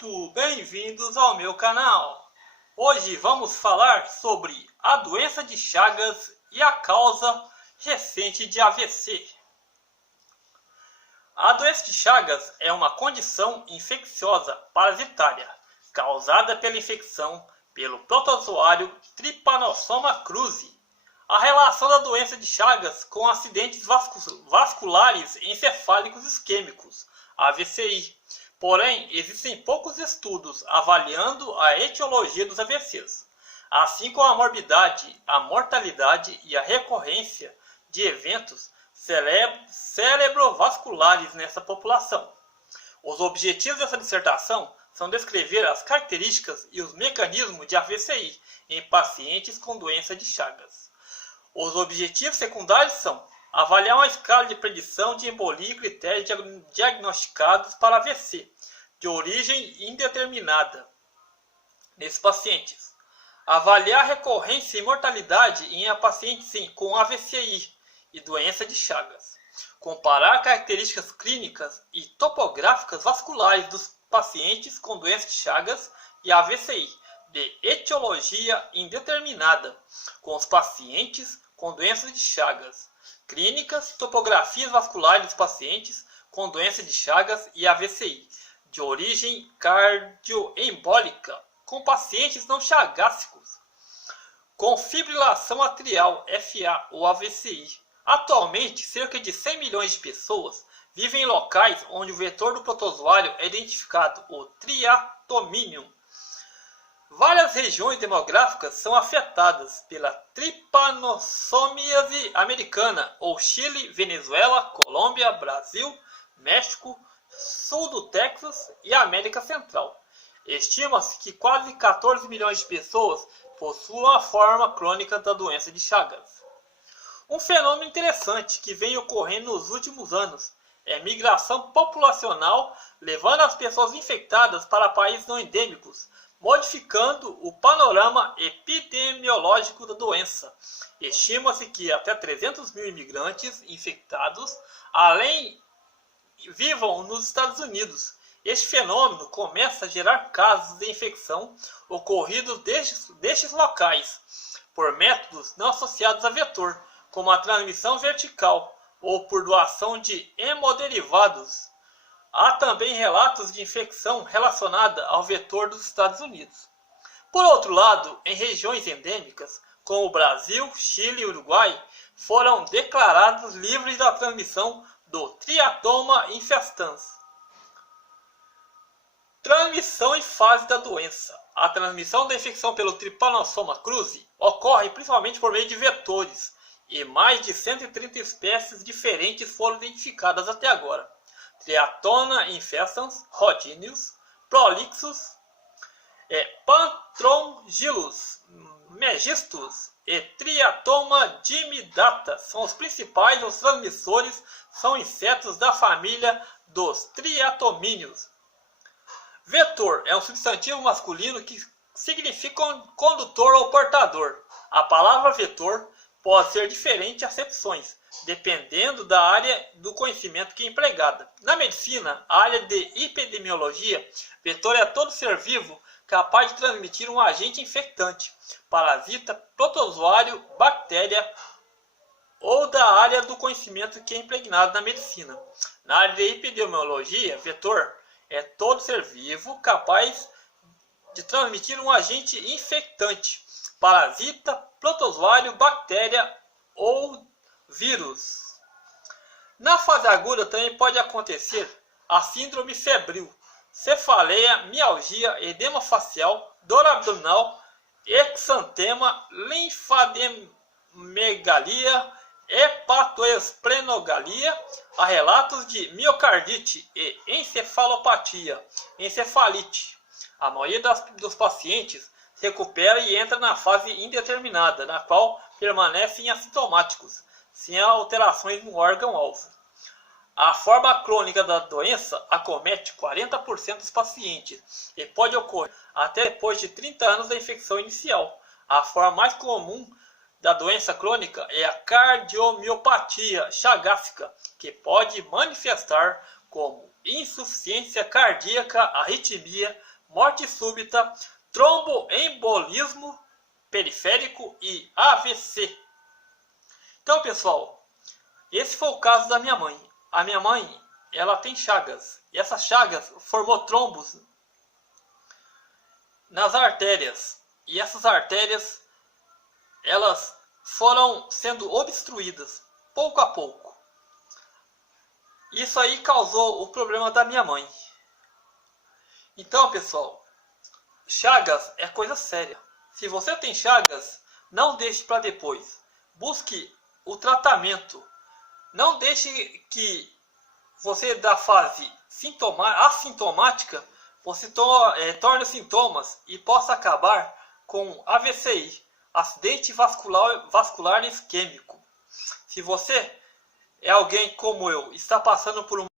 muito bem-vindos ao meu canal. Hoje vamos falar sobre a doença de Chagas e a causa recente de AVC. A doença de Chagas é uma condição infecciosa parasitária causada pela infecção pelo protozoário Trypanosoma cruzi. A relação da doença de Chagas com acidentes vasculares encefálicos isquêmicos, AVCI. Porém, existem poucos estudos avaliando a etiologia dos AVCs, assim como a morbidade, a mortalidade e a recorrência de eventos cerebrovasculares nessa população. Os objetivos dessa dissertação são descrever as características e os mecanismos de AVCI em pacientes com doença de Chagas. Os objetivos secundários são avaliar uma escala de predição de embolia e critérios diagnosticados para AVC de origem indeterminada nesses pacientes. Avaliar a recorrência e mortalidade em pacientes com AVCI e doença de Chagas. Comparar características clínicas e topográficas vasculares dos pacientes com doença de Chagas e AVCI de etiologia indeterminada com os pacientes com doença de Chagas. Clínicas, topografias vasculares dos pacientes com doença de Chagas e AVCI de origem cardioembólica com pacientes não chagássicos com fibrilação atrial FA ou AVCI. Atualmente, cerca de 100 milhões de pessoas vivem em locais onde o vetor do protozoário é identificado, o Triatominium. Várias regiões demográficas são afetadas pela tripanossomíase americana, ou Chile, Venezuela, Colômbia, Brasil, México, sul do Texas e América Central. Estima-se que quase 14 milhões de pessoas possuam a forma crônica da doença de Chagas. Um fenômeno interessante que vem ocorrendo nos últimos anos é a migração populacional, levando as pessoas infectadas para países não endêmicos, modificando o panorama epidemiológico da doença. Estima-se que até 300 mil imigrantes infectados vivam nos Estados Unidos. Este fenômeno começa a gerar casos de infecção ocorridos destes locais por métodos não associados a vetor, como a transmissão vertical ou por doação de hemoderivados. Há também relatos de infecção relacionada ao vetor dos Estados Unidos. Por outro lado, em regiões endêmicas, como o Brasil, Chile e Uruguai, foram declarados livres da transmissão do Triatoma infestans. Transmissão e fase da doença. A transmissão da infecção pelo Trypanosoma cruzi ocorre principalmente por meio de vetores, e mais de 130 espécies diferentes foram identificadas até agora. Triatona infestans, Rhodinius, Prolixus, Panthrongylus, Megistus e Triatoma dimidata são os principais. Os transmissores são insetos da família dos triatomíneos. Vetor é um substantivo masculino que significa condutor ou portador. A palavra vetor pode ser diferente acepções, dependendo da área do conhecimento que é empregada. Na medicina, a área de epidemiologia, vetor é todo ser vivo capaz de transmitir um agente infectante, parasita, protozoário, bactéria, ou da área do conhecimento que é impregnado na medicina. Na área de epidemiologia, vetor é todo ser vivo capaz de transmitir um agente infectante, parasita, protozoário, bactéria ou vírus. Na fase aguda também pode acontecer a síndrome febril, cefaleia, mialgia, edema facial, dor abdominal, exantema, linfademegalia, hepatoesplenogalia. Há relatos de miocardite e encefalopatia, encefalite. A maioria dos pacientes recupera e entra na fase indeterminada, na qual permanecem assintomáticos, sem alterações no órgão-alvo. A forma crônica da doença acomete 40% dos pacientes e pode ocorrer até depois de 30 anos da infecção inicial. A forma mais comum da doença crônica é a cardiomiopatia chagásica, que pode manifestar como insuficiência cardíaca, arritmia, morte súbita, tromboembolismo periférico e AVC. Então, pessoal, esse foi o caso da minha mãe. A minha mãe, ela tem chagas. E essas chagas formou trombos nas artérias. E essas artérias, elas foram sendo obstruídas, pouco a pouco. Isso aí causou o problema da minha mãe. Então, pessoal, chagas é coisa séria. Se você tem chagas, não deixe para depois. Busque o tratamento. Não deixe que você, da fase assintomática, você torne sintomas e possa acabar com AVCI, acidente vascular isquêmico. Se você é alguém como eu, está passando por